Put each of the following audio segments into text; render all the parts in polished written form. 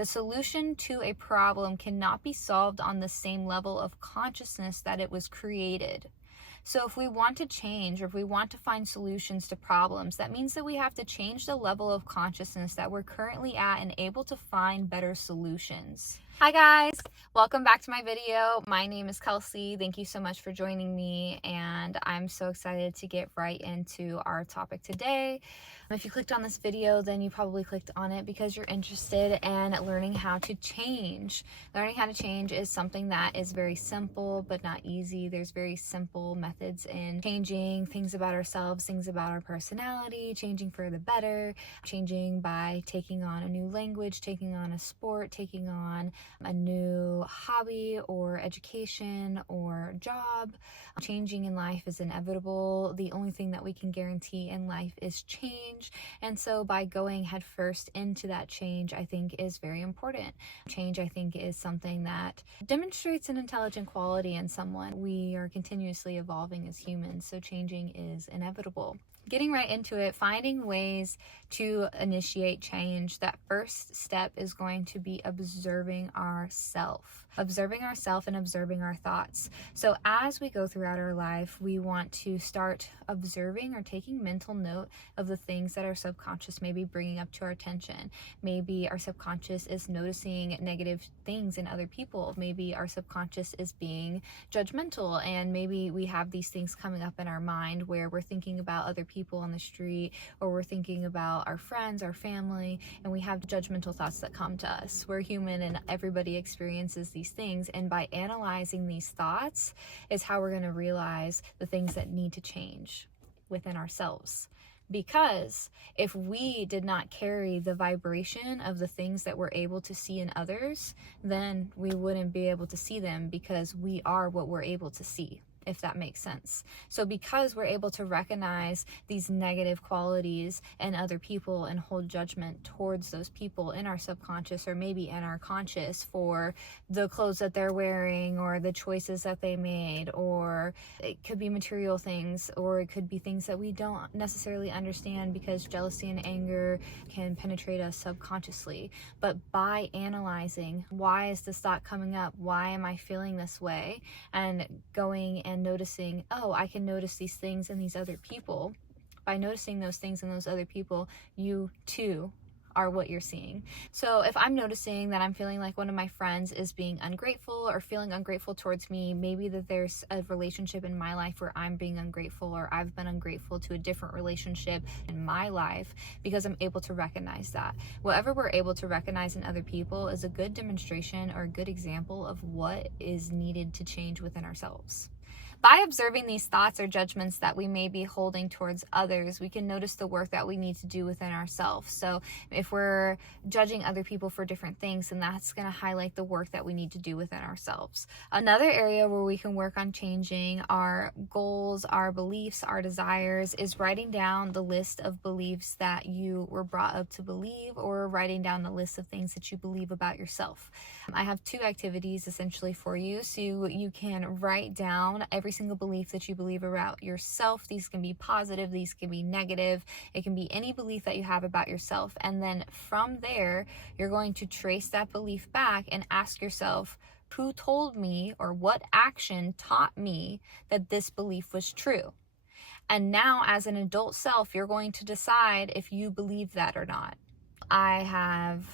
the solution to a problem cannot be solved on the same level of consciousness that it was created. So if we want to change, or if we want to find solutions to problems, that means that we have to change the level of consciousness that we're currently at and able to find better solutions. Hi guys, welcome back to my video. My name is Kelsey. Thank you so much for joining me, and I'm so excited to get right into our topic today. If you clicked on this video, then you probably clicked on it because you're interested in learning how to change. Learning how to change is something that is very simple but not easy. There's very simple methods in changing things about ourselves, things about our personality, changing for the better, changing by taking on a new language, taking on a sport, taking on a new hobby or education or job. Changing in life is inevitable. The only thing that we can guarantee in life is change. And so by going headfirst into that change, I think is very important. Change, I think, is something that demonstrates an intelligent quality in someone. We are continuously evolving as humans, so changing is inevitable. Getting right into it, finding ways to initiate change, that first step is going to be observing ourselves and observing our thoughts. So as we go throughout our life, we want to start observing or taking mental note of the things that our subconscious may be bringing up to our attention. Maybe our subconscious is noticing negative things in other people. Maybe our subconscious is being judgmental, and maybe we have these things coming up in our mind where we're thinking about other people on the street, or we're thinking about our friends, our family, and we have judgmental thoughts that come to us. We're human and everybody experiences these things, and by analyzing these thoughts is how we're going to realize the things that need to change within ourselves. Because if we did not carry the vibration of the things that we're able to see in others, then we wouldn't be able to see them, because we are what we're able to see, if that makes sense. So because we're able to recognize these negative qualities in other people and hold judgment towards those people in our subconscious, or maybe in our conscious, for the clothes that they're wearing or the choices that they made, or it could be material things, or it could be things that we don't necessarily understand, because jealousy and anger can penetrate us subconsciously. But by analyzing, why is this thought coming up? Why am I feeling this way? And going and noticing, oh, I can notice these things in these other people. By noticing those things in those other people, you too are what you're seeing. So if I'm noticing that I'm feeling like one of my friends is being ungrateful or feeling ungrateful towards me, maybe that there's a relationship in my life where I'm being ungrateful, or I've been ungrateful to a different relationship in my life, because I'm able to recognize that. Whatever we're able to recognize in other people is a good demonstration or a good example of what is needed to change within ourselves. By observing these thoughts or judgments that we may be holding towards others, we can notice the work that we need to do within ourselves. So if we're judging other people for different things, then that's going to highlight the work that we need to do within ourselves. Another area where we can work on changing our goals, our beliefs, our desires, is writing down the list of beliefs that you were brought up to believe, or writing down the list of things that you believe about yourself. I have two activities essentially for you, so you can write down every single belief that you believe about yourself. These can be positive, these can be negative, it can be any belief that you have about yourself. And then from there, you're going to trace that belief back and ask yourself, who told me, or what action taught me that this belief was true? And now, as an adult self, you're going to decide if you believe that or not. I have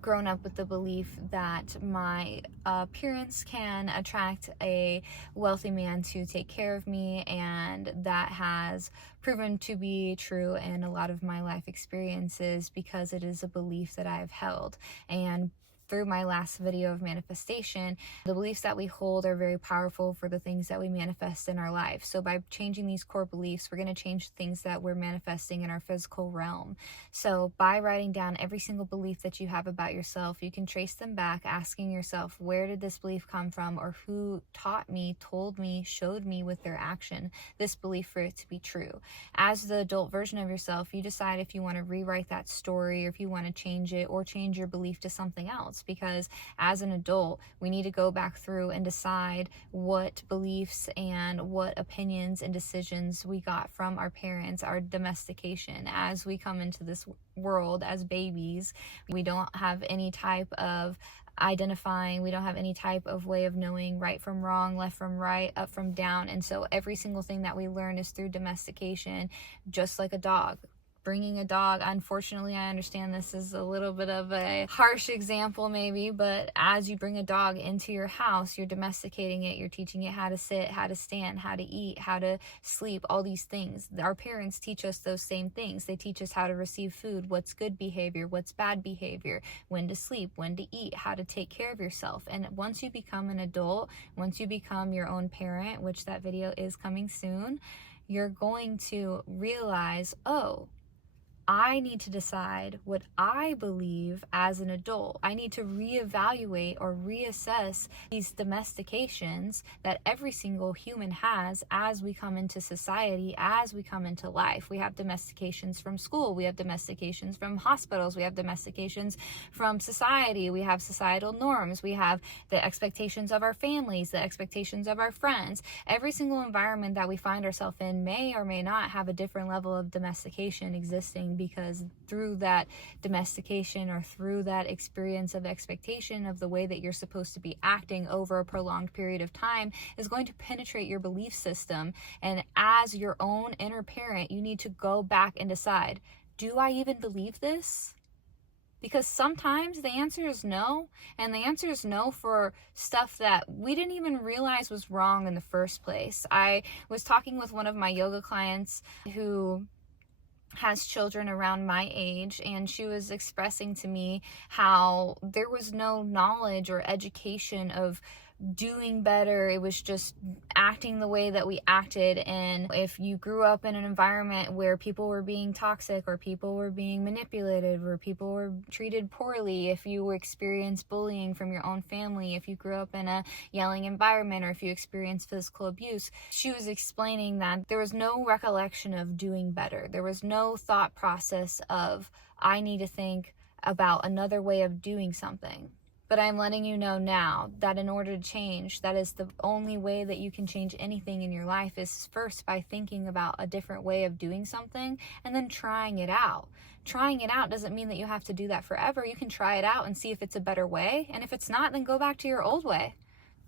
grown up with the belief that my appearance can attract a wealthy man to take care of me, and that has proven to be true in a lot of my life experiences, because it is a belief that I've held. And through my last video of manifestation, the beliefs that we hold are very powerful for the things that we manifest in our life. So by changing these core beliefs, we're going to change things that we're manifesting in our physical realm. So by writing down every single belief that you have about yourself, you can trace them back, asking yourself, where did this belief come from, or who taught me, told me, showed me with their action this belief for it to be true. As the adult version of yourself, you decide if you want to rewrite that story, or if you want to change it, or change your belief to something else. parents, because as an adult, we need to go back through and decide what beliefs and what opinions and decisions we got from our parents, our domestication. As we come into this world as babies, we don't have any type of identifying, we don't have any type of way of knowing right from wrong, left from right, up from down, and so every single thing that we learn is through domestication. Just like a dog, bringing a dog, unfortunately, I understand this is a little bit of a harsh example maybe, but as you bring a dog into your house, you're domesticating it, you're teaching it how to sit, how to stand, how to eat, how to sleep, all these things. Our parents teach us those same things. They teach us how to receive food, what's good behavior, what's bad behavior, when to sleep, when to eat, how to take care of yourself. And once you become an adult, once you become your own parent, which that video is coming soon, you're going to realize, oh, I need to decide what I believe as an adult. I need to reevaluate or reassess these domestications that every single human has as we come into society, as we come into life. We have domestications from school, we have domestications from hospitals, we have domestications from society, we have societal norms, we have the expectations of our families, the expectations of our friends. Every single environment that we find ourselves in may or may not have a different level of domestication existing, because through that domestication or through that experience of expectation of the way that you're supposed to be acting over a prolonged period of time is going to penetrate your belief system. And as your own inner parent, you need to go back and decide, do I even believe this? Because sometimes the answer is no, and the answer is no for stuff that we didn't even realize was wrong in the first place. I was talking with one of my yoga clients who has children around my age, and she was expressing to me how there was no knowledge or education of doing better. It was just acting the way that we acted. And if you grew up in an environment where people were being toxic, or people were being manipulated, where people were treated poorly, if you experienced bullying from your own family, if you grew up in a yelling environment, or if you experienced physical abuse, she was explaining that there was no recollection of doing better. There was no thought process of, I need to think about another way of doing something. But I'm letting you know now that in order to change, that is the only way that you can change anything in your life, is first by thinking about a different way of doing something and then trying it out. Trying it out doesn't mean that you have to do that forever. You can try it out and see if it's a better way. And if it's not, then go back to your old way.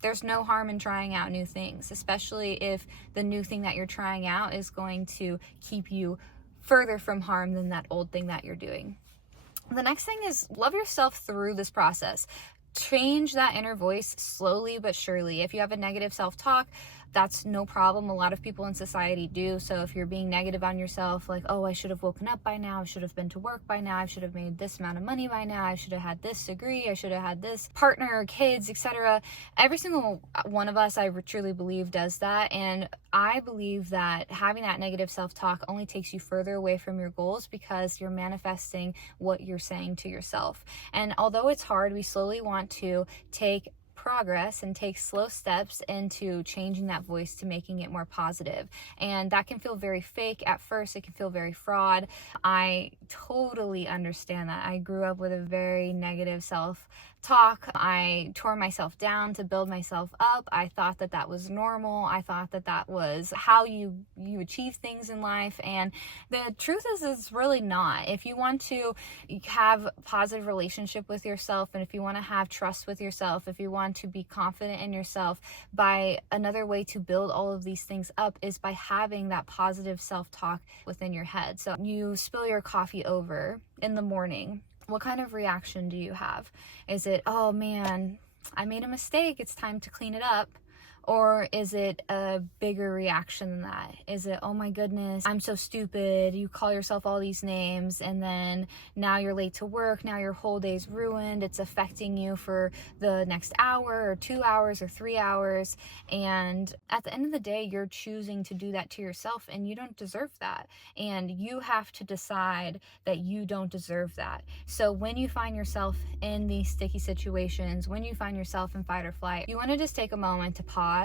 There's no harm in trying out new things, especially if the new thing that you're trying out is going to keep you further from harm than that old thing that you're doing. The next thing is love yourself through this process. Change that inner voice slowly but surely. If you have a negative self-talk, that's no problem. A lot of people in society do. So if you're being negative on yourself, like, oh, I should have woken up by now, I should have been to work by now, I should have made this amount of money by now, I should have had this degree, I should have had this partner, kids, etc. Every single one of us, I truly believe, does that. And I believe that having that negative self-talk only takes you further away from your goals, because you're manifesting what you're saying to yourself. And although it's hard, we slowly want to take progress and take slow steps into changing that voice to making it more positive. And that can feel very fake at first. It can feel very fraud. I totally understand that. I grew up with a very negative self-talk. I tore myself down to build myself up. I thought that that was normal. I thought that that was how you achieve things in life. And the truth is, it's really not. If you want to have a positive relationship with yourself, and if you want to have trust with yourself, if you want to be confident in yourself, another way to build all of these things up is by having that positive self-talk within your head. So you spill your coffee over in the morning. What kind of reaction do you have? Is it, oh man, I made a mistake, it's time to clean it up? Or is it a bigger reaction than that? Is it, oh my goodness, I'm so stupid, you call yourself all these names, and then now you're late to work, now your whole day's ruined, it's affecting you for the next hour or 2 hours or 3 hours, and at the end of the day, you're choosing to do that to yourself, and you don't deserve that. And you have to decide that you don't deserve that. So when you find yourself in these sticky situations, when you find yourself in fight or flight, you want to just take a moment to pause,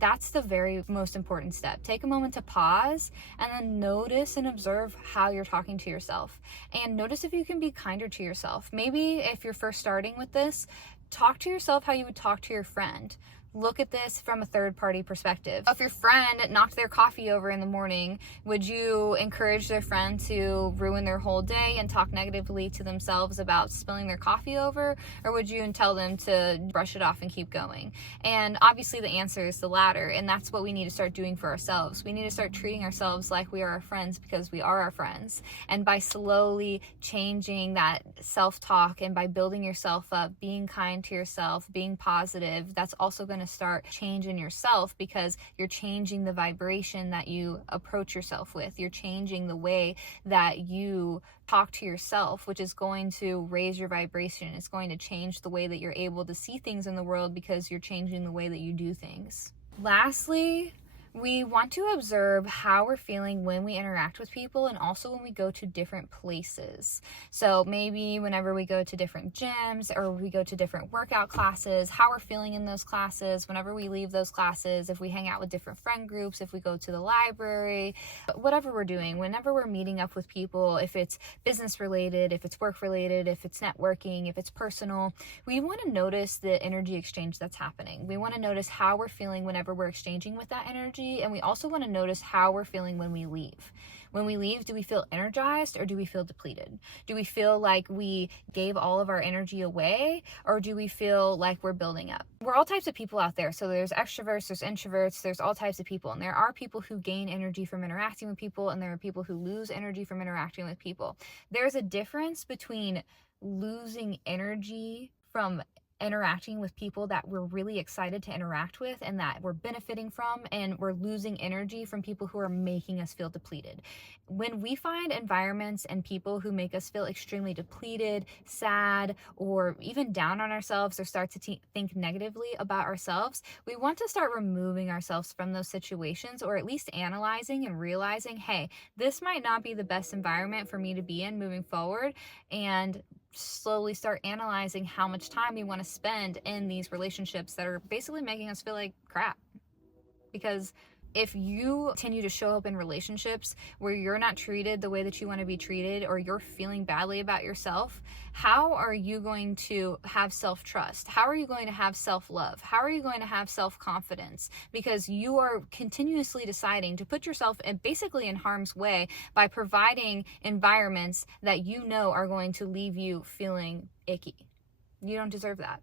That's the very most important step. Take a moment to pause and then notice and observe how you're talking to yourself. And notice if you can be kinder to yourself. Maybe if you're first starting with this, talk to yourself how you would talk to your friend. Look at this from a third-party perspective. If your friend knocked their coffee over in the morning, would you encourage their friend to ruin their whole day and talk negatively to themselves about spilling their coffee over? Or would you tell them to brush it off and keep going? And obviously the answer is the latter, and that's what we need to start doing for ourselves. We need to start treating ourselves like we are our friends, because we are our friends. And by slowly changing that self-talk and by building yourself up, being kind to yourself, being positive, that's also going to start change in yourself, because you're changing the vibration that you approach yourself with. You're changing the way that you talk to yourself, which is going to raise your vibration. It's going to change the way that you're able to see things in the world, because you're changing the way that you do things. Lastly, we want to observe how we're feeling when we interact with people, and also when we go to different places. So maybe whenever we go to different gyms or we go to different workout classes, how we're feeling in those classes, whenever we leave those classes, if we hang out with different friend groups, if we go to the library, whatever we're doing, whenever we're meeting up with people, if it's business related, if it's work related, if it's networking, if it's personal, we want to notice the energy exchange that's happening. We want to notice how we're feeling whenever we're exchanging with that energy. And we also want to notice how we're feeling when we leave. When we leave, do we feel energized or do we feel depleted? Do we feel like we gave all of our energy away, or do we feel like we're building up? We're all types of people out there. So there's extroverts, there's introverts, there's all types of people. And there are people who gain energy from interacting with people, and there are people who lose energy from interacting with people. There's a difference between losing energy from interacting with people that we're really excited to interact with and that we're benefiting from, and we're losing energy from people who are making us feel depleted. When we find environments and people who make us feel extremely depleted, sad, or even down on ourselves, or start to think negatively about ourselves, we want to start removing ourselves from those situations, or at least analyzing and realizing, hey, this might not be the best environment for me to be in moving forward, and slowly start analyzing how much time we want to spend in these relationships that are basically making us feel like crap. Because if you continue to show up in relationships where you're not treated the way that you want to be treated, or you're feeling badly about yourself, how are you going to have self-trust? How are you going to have self-love? How are you going to have self-confidence? Because you are continuously deciding to put yourself basically in harm's way by providing environments that you know are going to leave you feeling icky. You don't deserve that.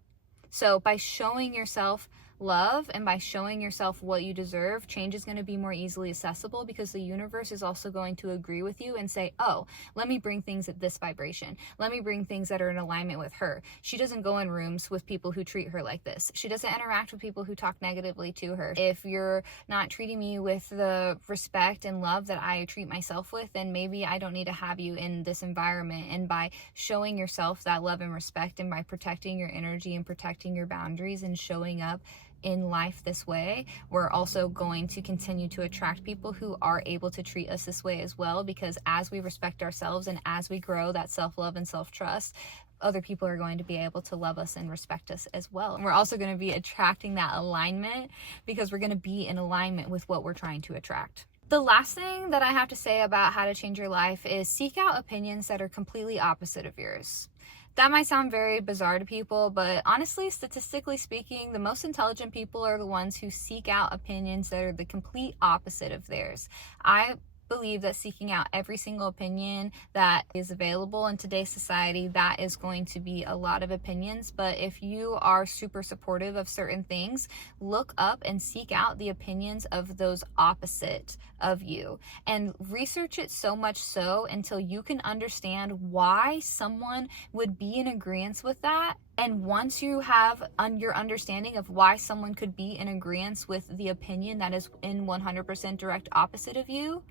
So by showing yourself love and by showing yourself what you deserve, change is going to be more easily accessible, because the universe is also going to agree with you and say, oh, let me bring things at this vibration. Let me bring things that are in alignment with her. She doesn't go in rooms with people who treat her like this. She doesn't interact with people who talk negatively to her. If you're not treating me with the respect and love that I treat myself with, then maybe I don't need to have you in this environment. And by showing yourself that love and respect, and by protecting your energy and protecting your boundaries and showing up in life this way, we're also going to continue to attract people who are able to treat us this way as well, because as we respect ourselves and as we grow that self-love and self-trust, other people are going to be able to love us and respect us as well. And we're also going to be attracting that alignment, because we're going to be in alignment with what we're trying to attract. The last thing that I have to say about how to change your life is seek out opinions that are completely opposite of yours. That might sound very bizarre to people, but honestly, statistically speaking, the most intelligent people are the ones who seek out opinions that are the complete opposite of theirs. I believe that seeking out every single opinion that is available in today's society, that is going to be a lot of opinions. But if you are super supportive of certain things, look up and seek out the opinions of those opposite of you, and research it so much so until you can understand why someone would be in agreement with that. And once you have your understanding of why someone could be in agreement with the opinion that is in 100% direct opposite of you,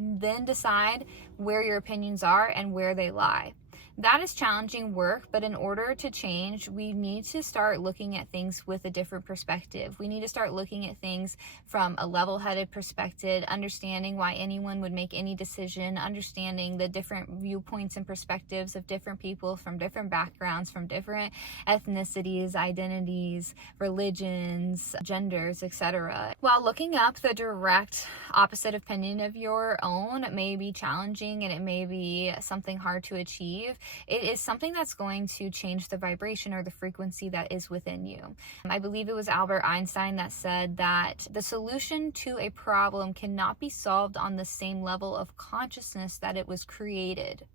then decide where your opinions are and where they lie. That is challenging work, but in order to change, we need to start looking at things with a different perspective. We need to start looking at things from a level-headed perspective, understanding why anyone would make any decision, understanding the different viewpoints and perspectives of different people from different backgrounds, from different ethnicities, identities, religions, genders, etc. While looking up the direct opposite opinion of your own may be challenging and it may be something hard to achieve, it is something that's going to change the vibration or the frequency that is within you. I believe it was Albert Einstein that said that the solution to a problem cannot be solved on the same level of consciousness that it was created.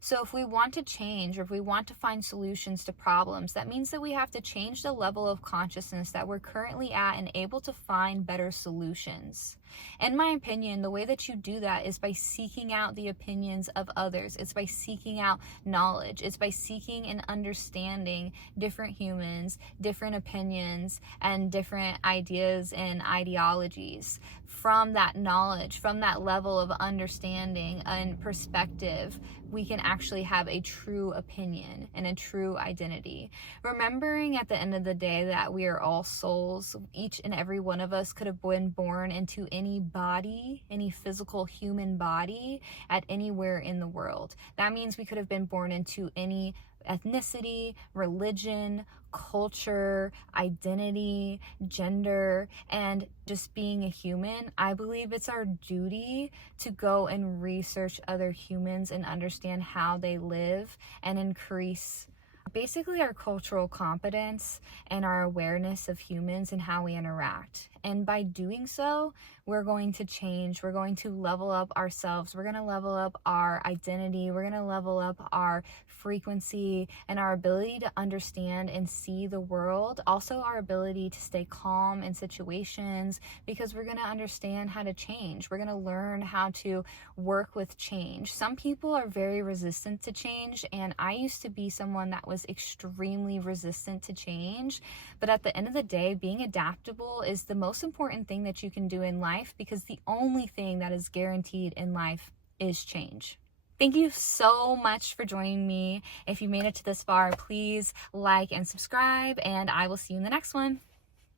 So if we want to change, or if we want to find solutions to problems, that means that we have to change the level of consciousness that we're currently at and able to find better solutions. In my opinion, the way that you do that is by seeking out the opinions of others. It's by seeking out knowledge. It's by seeking and understanding different humans, different opinions, and different ideas and ideologies. From that knowledge, from that level of understanding and perspective, we can actually have a true opinion and a true identity. Remembering at the end of the day that we are all souls, each and every one of us could have been born into any body, any physical human body at anywhere in the world. That means we could have been born into any ethnicity, religion, culture, identity, gender, and just being a human. I believe it's our duty to go and research other humans and understand how they live and increase basically our cultural competence and our awareness of humans and how we interact. And by doing so, we're going to change. We're going to level up ourselves. We're going to level up our identity. We're going to level up our frequency and our ability to understand and see the world. Also, our ability to stay calm in situations, because we're going to understand how to change. We're going to learn how to work with change. Some people are very resistant to change, and I used to be someone that was extremely resistant to change. But at the end of the day, being adaptable is the most important thing that you can do in life, because the only thing that is guaranteed in life is change. Thank you so much for joining me. If you made it to this far, please like and subscribe, and I will see you in the next one.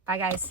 Bye, guys.